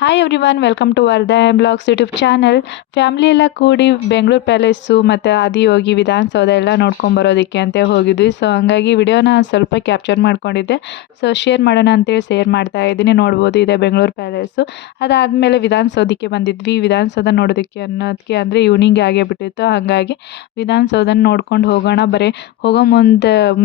Hi everyone, welcome to Vardha blogs YouTube channel. Family ಎಲ್ಲ ಕೂಡಿ Bengaluru palace ಮತ್ತು ಆದಿಯೋಗಿ ವಿಧಾನಸೌಧ ಎಲ್ಲ ನೋಡ್ಕೊಂಬರೋದಕ್ಕೆ ಅಂತ ಹೋಗಿದ್ವಿ. ಸೊ ಹಂಗಾಗಿ ವಿಡಿಯೋನ ಸ್ವಲ್ಪ ಕ್ಯಾಪ್ಚರ್ ಮಾಡ್ಕೊಂಡಿದ್ದೆ. ಸೊ ಶೇರ್ ಮಾಡೋಣ ಅಂತೇಳಿ ಶೇರ್ ಮಾಡ್ತಾ ಇದ್ದೀನಿ. ನೋಡ್ಬೋದು, ಇದೆ ಬೆಂಗಳೂರು ಪ್ಯಾಲೇಸು. ಅದಾದಮೇಲೆ ವಿಧಾನಸೌಧಕ್ಕೆ ಬಂದಿದ್ವಿ. ವಿಧಾನಸೌಧ ನೋಡೋದಕ್ಕೆ ಅಂದರೆ ಈವ್ನಿಂಗ್ ಆಗೇ ಬಿಟ್ಟಿತ್ತು. ಹಾಗಾಗಿ ವಿಧಾನಸೌಧನ ನೋಡ್ಕೊಂಡು ಹೋಗೋಣ, ಬರೀ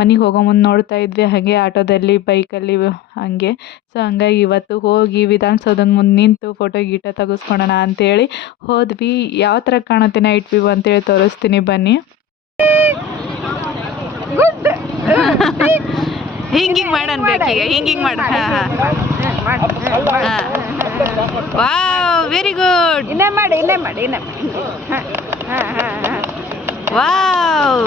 ಮನೆಗೆ ಹೋಗೋ ಮುಂದೆ ನೋಡ್ತಾ ಇದ್ವಿ, ಹಾಗೆ ಆಟೋದಲ್ಲಿ ಬೈಕಲ್ಲಿ ಹಾಗೆ. ಸೊ ಹಂಗಾಗಿ ಇವತ್ತು ಹೋಗಿ ವಿಧಾನಸೌಧದ ಮುಂದೆ ನಿಂತು ಫೋಟೋ ಗೀಟೋ ತೆಗೆಸ್ಕೊಳ್ಳೋಣ ಅಂತೇಳಿ ಹೋದ್ವಿ. ಯಾವ ಥರ ಕಾಣುತ್ತೆ ನೈಟ್ ವ್ಯೂ ಅಂತೇಳಿ ತೋರಿಸ್ತೀನಿ ಬನ್ನಿ. ಹಿಂಗಿಂಗ್ ಮಾಡನ್ಬೇಕೀಗ, ಹಿಂಗಿಂಗ್ ಮಾಡ. Wow, very good. ಇನ್ನೇ ಮಾಡಿ ವಾವ್,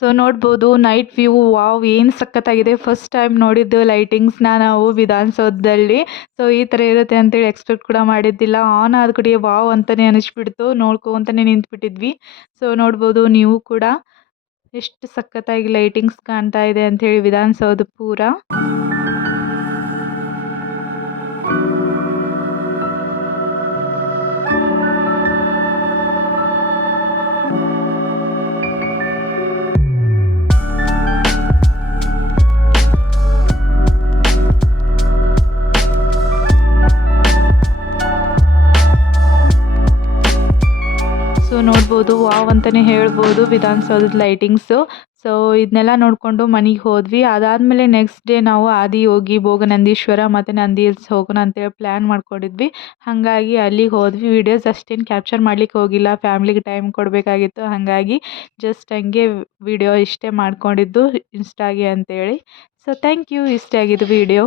ಸೊ ನೋಡ್ಬೋದು ನೈಟ್ ವ್ಯೂ. ವಾವ್, ಏನು ಸಖತ್ತಾಗಿದೆ. ಫಸ್ಟ್ ಟೈಮ್ ನೋಡಿದ್ದು ಲೈಟಿಂಗ್ಸ್ನ ನಾವು ವಿಧಾನಸೌಧದಲ್ಲಿ. ಸೊ ಈ ಥರ ಇರುತ್ತೆ ಅಂತೇಳಿ ಎಕ್ಸ್ಪೆಕ್ಟ್ ಕೂಡ ಮಾಡಿದ್ದಿಲ್ಲ. ಆನ್ ಆದ ಕಡೆ ವಾವ್ ಅಂತಲೇ ಅನಿಸ್ಬಿಡ್ತು, ನೋಡ್ಕೊಂತಲೇ ನಿಂತ್ಬಿಟ್ಟಿದ್ವಿ. ಸೊ ನೋಡ್ಬೋದು ನೀವು ಕೂಡ ಎಷ್ಟು ಸಖತ್ತಾಗಿ ಲೈಟಿಂಗ್ಸ್ ಕಾಣ್ತಾ ಇದೆ ಅಂಥೇಳಿ ವಿಧಾನಸೌಧ ಪೂರ. ಸೊ ನೋಡ್ಬೋದು, ವಾವ್ ಅಂತಲೇ ಹೇಳ್ಬೋದು ವಿಧಾನಸೌಧದ ಲೈಟಿಂಗ್ಸು. ಸೊ ಇದನ್ನೆಲ್ಲ ನೋಡಿಕೊಂಡು ಮನೆಗೆ ಹೋದ್ವಿ. ಅದಾದಮೇಲೆ ನೆಕ್ಸ್ಟ್ ಡೇ ನಾವು ಆದಿಯೋಗಿ, ಭೋಗನಂದೀಶ್ವರ ಮತ್ತು ನಂದಿ ಹಿಲ್ಸ್ ಹೋಗೋಣ ಅಂತೇಳಿ ಪ್ಲ್ಯಾನ್ ಮಾಡ್ಕೊಂಡಿದ್ವಿ. ಹಾಗಾಗಿ ಅಲ್ಲಿಗೆ ಹೋದ್ವಿ. ವೀಡಿಯೋಸ್ ಅಷ್ಟೇನು ಕ್ಯಾಪ್ಚರ್ ಮಾಡ್ಲಿಕ್ಕೆ ಹೋಗಿಲ್ಲ, ಫ್ಯಾಮ್ಲಿಗೆ ಟೈಮ್ ಕೊಡಬೇಕಾಗಿತ್ತು. ಹಾಗಾಗಿ ಜಸ್ಟ್ ಹಂಗೆ ವಿಡಿಯೋ ಇಷ್ಟೇ ಮಾಡ್ಕೊಂಡಿದ್ದು ಇನ್ಸ್ಟಾಗೆ ಅಂತೇಳಿ. ಸೊ ಥ್ಯಾಂಕ್ ಯು, ಇಷ್ಟ ಆಗಿದ್ದು ವಿಡಿಯೋ.